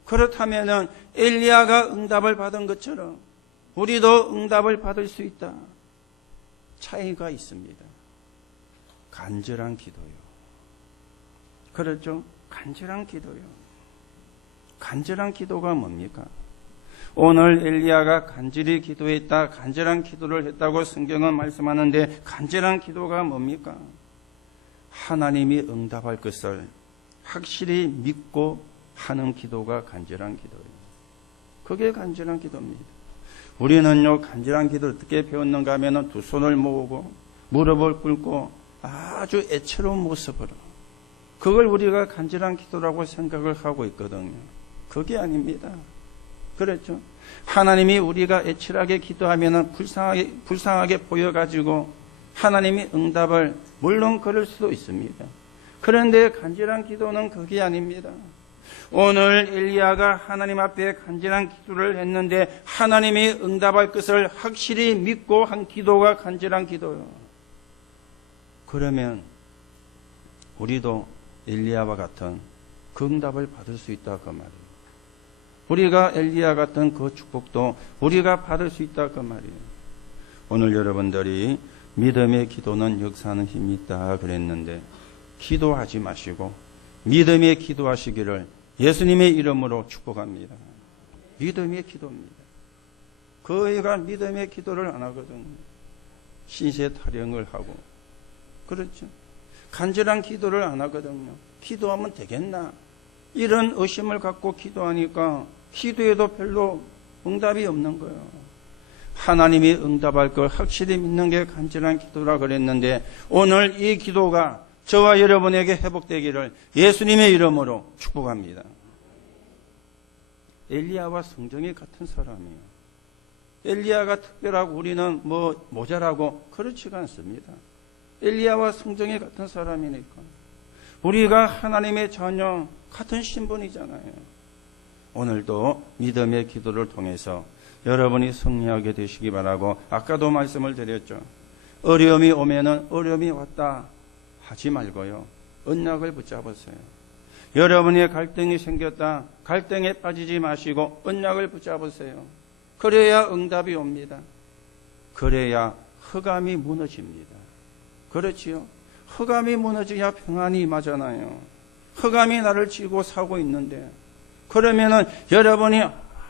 그렇다면 엘리야가 응답을 받은 것처럼 우리도 응답을 받을 수 있다. 차이가 있습니다. 간절한 기도요. 그렇죠? 간절한 기도요. 간절한 기도가 뭡니까? 오늘 엘리야가 간절히 기도했다, 간절한 기도를 했다고 성경은 말씀하는데 간절한 기도가 뭡니까? 하나님이 응답할 것을 확실히 믿고 하는 기도가 간절한 기도예요. 그게 간절한 기도입니다. 우리는요, 간절한 기도를 어떻게 배웠는가 하면 두 손을 모으고 무릎을 꿇고 아주 애처로운 모습으로, 그걸 우리가 간절한 기도라고 생각을 하고 있거든요. 그게 아닙니다. 그렇죠? 하나님이 우리가 애절하게 기도하면 불쌍하게 보여가지고 하나님이 응답을 물론 그럴 수도 있습니다. 그런데 간절한 기도는 그게 아닙니다. 오늘 엘리야가 하나님 앞에 간절한 기도를 했는데 하나님이 응답할 것을 확실히 믿고 한 기도가 간절한 기도요. 그러면 우리도 엘리야와 같은 그 응답을 받을 수 있다 그 말이에요. 우리가 엘리야 같은 그 축복도 우리가 받을 수 있다 그 말이에요. 오늘 여러분들이 믿음의 기도는 역사하는 힘이 있다 그랬는데 기도하지 마시고 믿음의 기도하시기를 예수님의 이름으로 축복합니다. 믿음의 기도입니다. 그 애가 믿음의 기도를 안 하거든요. 신세 타령을 하고, 그렇죠? 간절한 기도를 안 하거든요. 기도하면 되겠나? 이런 의심을 갖고 기도하니까 기도에도 별로 응답이 없는 거예요. 하나님이 응답할 걸 확실히 믿는 게 간절한 기도라 그랬는데 오늘 이 기도가 저와 여러분에게 회복되기를 예수님의 이름으로 축복합니다. 엘리야와 성정이 같은 사람이에요. 엘리야가 특별하고 우리는 모자라고 그렇지가 않습니다. 엘리야와 성정이 같은 사람이니까 우리가 하나님의 자녀 같은 신분이잖아요. 오늘도 믿음의 기도를 통해서 여러분이 승리하게 되시기 바라고, 아까도 말씀을 드렸죠. 어려움이 오면은 어려움이 왔다 하지 말고요, 언약을 붙잡으세요. 여러분의 갈등이 생겼다, 갈등에 빠지지 마시고 언약을 붙잡으세요. 그래야 응답이 옵니다. 그래야 흑암이 무너집니다. 그렇지요? 흑암이 무너져야 평안이 임하잖아요. 흑암이 나를 쥐고 사고 있는데, 그러면은 여러분이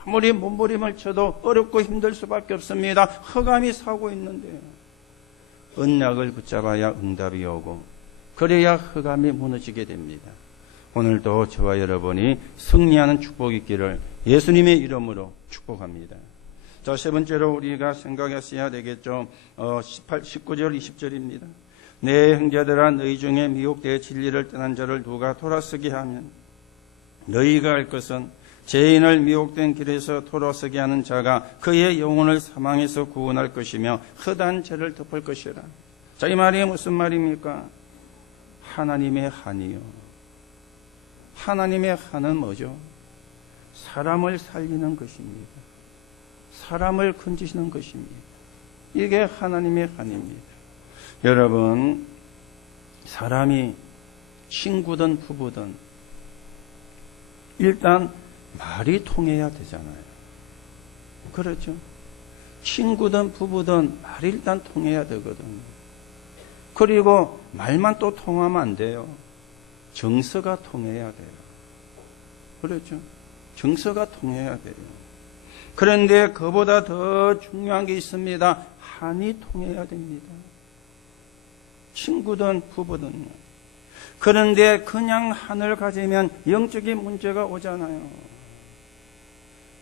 아무리 몸부림을 쳐도 어렵고 힘들 수밖에 없습니다. 흑암이 사고 있는데 언약을 붙잡아야 응답이 오고, 그래야 흑암이 무너지게 됩니다. 오늘도 저와 여러분이 승리하는 축복이 있기를 예수님의 이름으로 축복합니다. 자, 세 번째로 우리가 생각했어야 되겠죠. 19절 20절입니다. 내 형제들아, 너희 중에 미혹되어 진리를 떠난 자를 누가 돌아서게 하면 너희가 알 것은 죄인을 미혹된 길에서 돌아서게 하는 자가 그의 영혼을 사망에서 구원할 것이며 허다한 죄를 덮을 것이라. 자, 이 말이 무슨 말입니까? 하나님의 한이요. 하나님의 한은 뭐죠? 사람을 살리는 것입니다. 사람을 건지시는 것입니다. 이게 하나님의 한입니다. 여러분, 사람이 친구든 부부든 일단 말이 통해야 되잖아요. 그렇죠? 친구든 부부든 말이 일단 통해야 되거든요. 그리고 말만 또 통하면 안 돼요. 정서가 통해야 돼요. 그렇죠? 정서가 통해야 돼요. 그런데 그보다 더 중요한 게 있습니다. 한이 통해야 됩니다. 친구든 부부든요. 그런데 그냥 한을 가지면 영적인 문제가 오잖아요.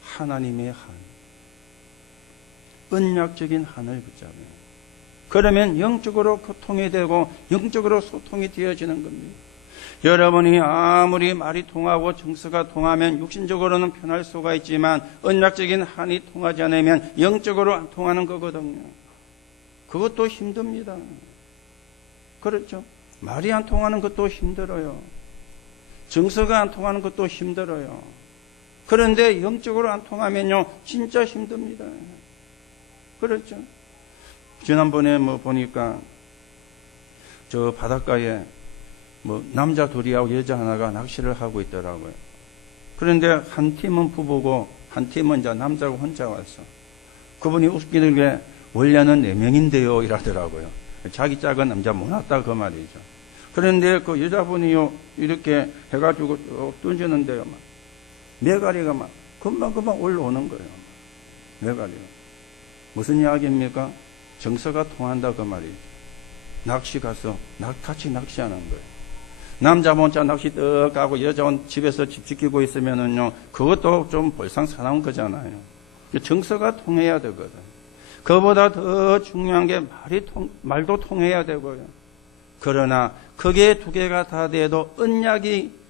하나님의 한, 언약적인 한을 붙잡아요. 그러면 영적으로 교통이 되고 영적으로 소통이 되어지는 겁니다. 여러분이 아무리 말이 통하고 정서가 통하면 육신적으로는 편할 수가 있지만 언약적인 한이 통하지 않으면 영적으로 안 통하는 거거든요. 그것도 힘듭니다. 그렇죠? 말이 안 통하는 것도 힘들어요. 정서가 안 통하는 것도 힘들어요. 그런데 영적으로 안 통하면요, 진짜 힘듭니다. 그렇죠? 지난번에 보니까 저 바닷가에 남자 둘이하고 여자 하나가 낚시를 하고 있더라고요. 그런데 한 팀은 부부고 한 팀은 이제 남자가 혼자 왔어. 그분이 웃기는 원래는 4명인데요 이러더라고요. 자기 짝은 남자 못 왔다 그 말이죠. 그런데 그 여자분이요 이렇게 해가지고 쭉 던지는데요, 메가리가 금방금방 올라오는 거예요. 몇 가지요? 무슨 이야기입니까? 정서가 통한다 그 말이죠. 낚시 가서 같이 낚시하는 거예요. 남자 혼자 낚시 떡 가고 여자 집에서 집 지키고 있으면은요, 그것도 좀 볼상사나운 거잖아요. 정서가 통해야 되거든. 그보다 더 중요한 게 말도 통해야 되고요. 그러나 그게 두 개가 다 돼도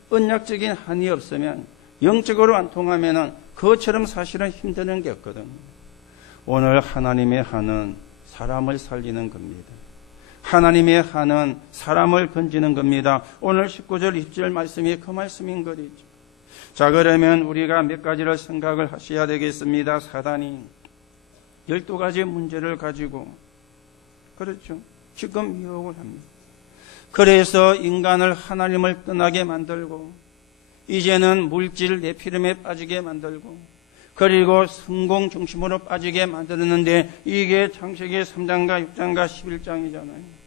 언약적인 한이 없으면, 영적으로 안 통하면은 그것처럼 사실은 힘드는 게 없거든. 오늘 하나님의 한은 사람을 살리는 겁니다. 하나님의 한은 사람을 건지는 겁니다. 오늘 19절 20절 말씀이 그 말씀인 거죠. 자, 그러면 우리가 몇 가지를 생각을 하셔야 되겠습니다. 사단이 12가지 문제를 가지고, 그렇죠, 지금 유혹을 합니다. 그래서 인간을 하나님을 떠나게 만들고, 이제는 물질 내피름에 빠지게 만들고, 그리고 성공 중심으로 빠지게 만들었는데, 이게 창세기 3장과 6장과 11장이잖아요.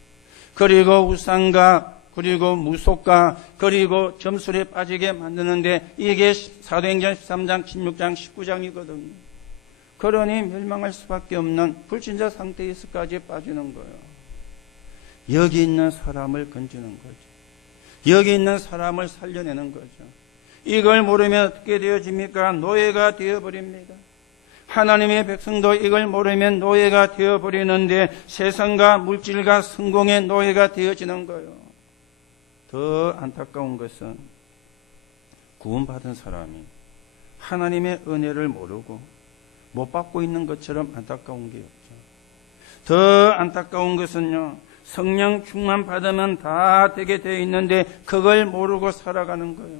그리고 우상과, 그리고 무속과, 그리고 점술에 빠지게 만드는데, 이게 사도행전 13장, 16장, 19장이거든요. 그러니 멸망할 수밖에 없는 불신자 상태에서까지 빠지는 거예요. 여기 있는 사람을 건지는 거죠. 여기 있는 사람을 살려내는 거죠. 이걸 모르면 어떻게 되어집니까? 노예가 되어버립니다. 하나님의 백성도 이걸 모르면 노예가 되어버리는데, 세상과 물질과 성공의 노예가 되어지는 거예요. 더 안타까운 것은 구원받은 사람이 하나님의 은혜를 모르고 못 받고 있는 것처럼 안타까운 게 없죠. 더 안타까운 것은요, 성령 충만 받으면 다 되게 되어 있는데 그걸 모르고 살아가는 거예요.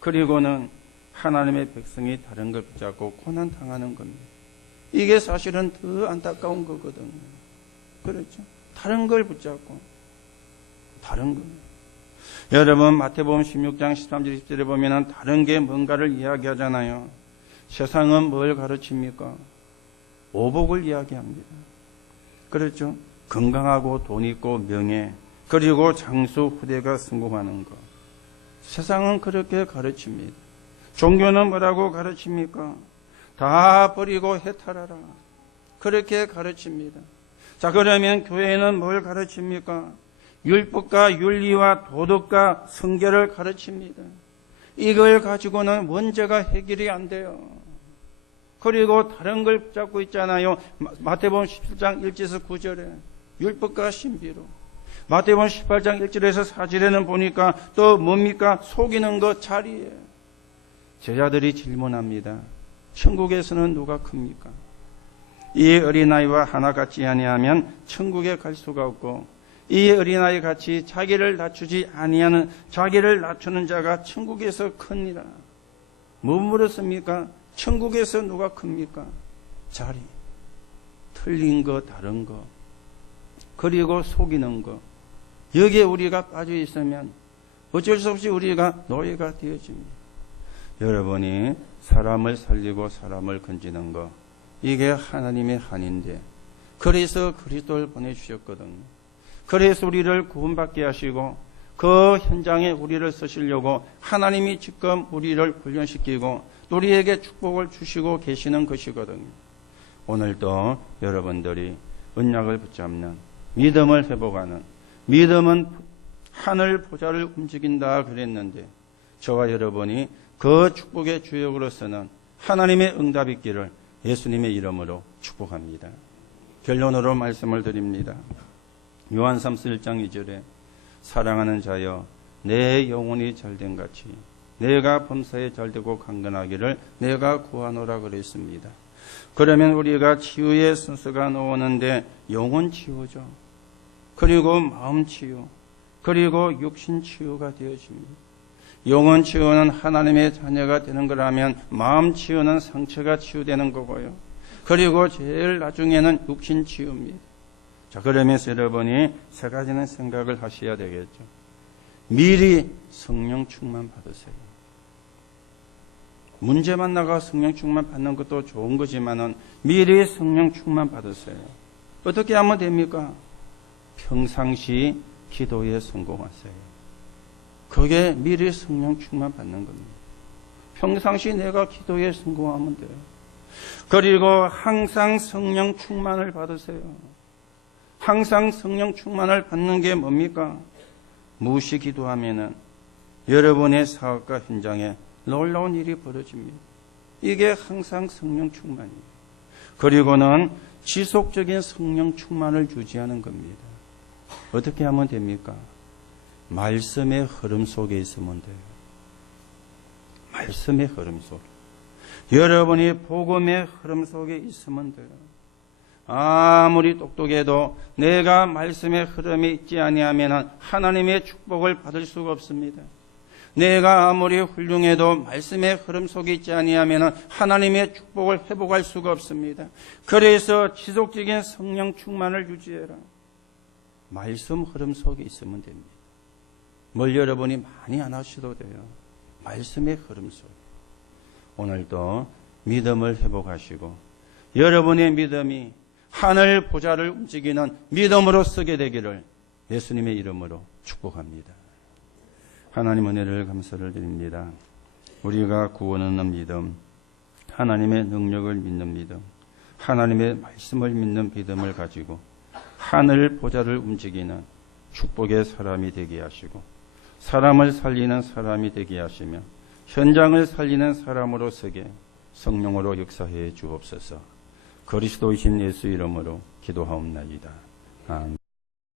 그리고는 하나님의 백성이 다른 걸 붙잡고 고난 당하는 겁니다. 이게 사실은 더 안타까운 거거든요. 그렇죠? 다른 걸 붙잡고 다른 거. 여러분, 마태복음 16장 13절 20절에 보면은 다른 게 뭔가를 이야기하잖아요. 세상은 뭘 가르칩니까? 오복을 이야기합니다. 그렇죠? 건강하고 돈 있고 명예, 그리고 장수 후대가 성공하는 것. 세상은 그렇게 가르칩니다. 종교는 뭐라고 가르칩니까? 다 버리고 해탈하라. 그렇게 가르칩니다. 자, 그러면 교회는 뭘 가르칩니까? 율법과 윤리와 도덕과 성결을 가르칩니다. 이걸 가지고는 문제가 해결이 안 돼요. 그리고 다른 걸 붙잡고 있잖아요. 마태복음 17장 1절에서 9절에 율법과 신비로, 마태복음 18장 1절에서 4절에는 보니까 또 뭡니까? 속이는 것 자리에. 제자들이 질문합니다. 천국에서는 누가 큽니까? 이 어린아이와 하나 같지 아니하면 천국에 갈 수가 없고, 이 어린아이 같이 자기를 낮추지 아니하는, 자기를 낮추는 자가 천국에서 크니라. 뭐 물었습니까? 천국에서 누가 큽니까? 자리, 틀린 거, 다른 거, 그리고 속이는 거. 여기에 우리가 빠져 있으면 어쩔 수 없이 우리가 노예가 되어집니다. 여러분이 사람을 살리고 사람을 건지는 거, 이게 하나님의 한인데, 그래서 그리스도를 보내주셨거든요. 그래서 우리를 구원받게 하시고 그 현장에 우리를 쓰시려고 하나님이 지금 우리를 훈련시키고 우리에게 축복을 주시고 계시는 것이거든요. 오늘도 여러분들이 언약을 붙잡는, 믿음을 회복하는, 믿음은 하늘 보좌를 움직인다 그랬는데, 저와 여러분이 그 축복의 주역으로서는 하나님의 응답이 있기를 예수님의 이름으로 축복합니다. 결론으로 말씀을 드립니다. 요한 3서 1장 2절에 사랑하는 자여 내 영혼이 잘된 같이 내가 범사에 잘되고 강건하기를 내가 구하노라 그랬습니다. 그러면 우리가 치유의 순서가 나오는데 영혼 치유죠. 그리고 마음 치유, 그리고 육신 치유가 되어집니다. 영혼 치유는 하나님의 자녀가 되는 거라면 마음 치유는 상처가 치유되는 거고요. 그리고 제일 나중에는 육신 치유입니다. 자, 그러면서 여러분이 세 가지는 생각을 하셔야 되겠죠. 미리 성령 충만 받으세요. 문제만 나가 성령 충만 받는 것도 좋은 거지만은 미리 성령 충만 받으세요. 어떻게 하면 됩니까? 평상시 기도에 성공하세요. 그게 미리 성령 충만 받는 겁니다. 평상시 내가 기도에 성공하면 돼요. 그리고 항상 성령 충만을 받으세요. 항상 성령 충만을 받는 게 뭡니까? 무시 기도하면은 여러분의 사업과 현장에 놀라운 일이 벌어집니다. 이게 항상 성령 충만이에요. 그리고는 지속적인 성령 충만을 유지하는 겁니다. 어떻게 하면 됩니까? 말씀의 흐름 속에 있으면 돼요. 말씀의 흐름 속에. 여러분이 복음의 흐름 속에 있으면 돼요. 아무리 똑똑해도 내가 말씀의 흐름에 있지 아니하면 하나님의 축복을 받을 수가 없습니다. 내가 아무리 훌륭해도 말씀의 흐름 속에 있지 아니하면 하나님의 축복을 회복할 수가 없습니다. 그래서 지속적인 성령 충만을 유지해라. 말씀 흐름 속에 있으면 됩니다. 뭘 여러분이 많이 안 하셔도 돼요. 말씀의 흐름 속에. 오늘도 믿음을 회복하시고 여러분의 믿음이 하늘 보좌를 움직이는 믿음으로 쓰게 되기를 예수님의 이름으로 축복합니다. 하나님 은혜를 감사를 드립니다. 우리가 구원 얻는 믿음, 하나님의 능력을 믿는 믿음, 하나님의 말씀을 믿는 믿음을 가지고 하늘 보좌를 움직이는 축복의 사람이 되게 하시고 사람을 살리는 사람이 되게 하시며 현장을 살리는 사람으로 서게 성령으로 역사해 주옵소서. 그리스도이신 예수 이름으로 기도하옵나이다. 아멘.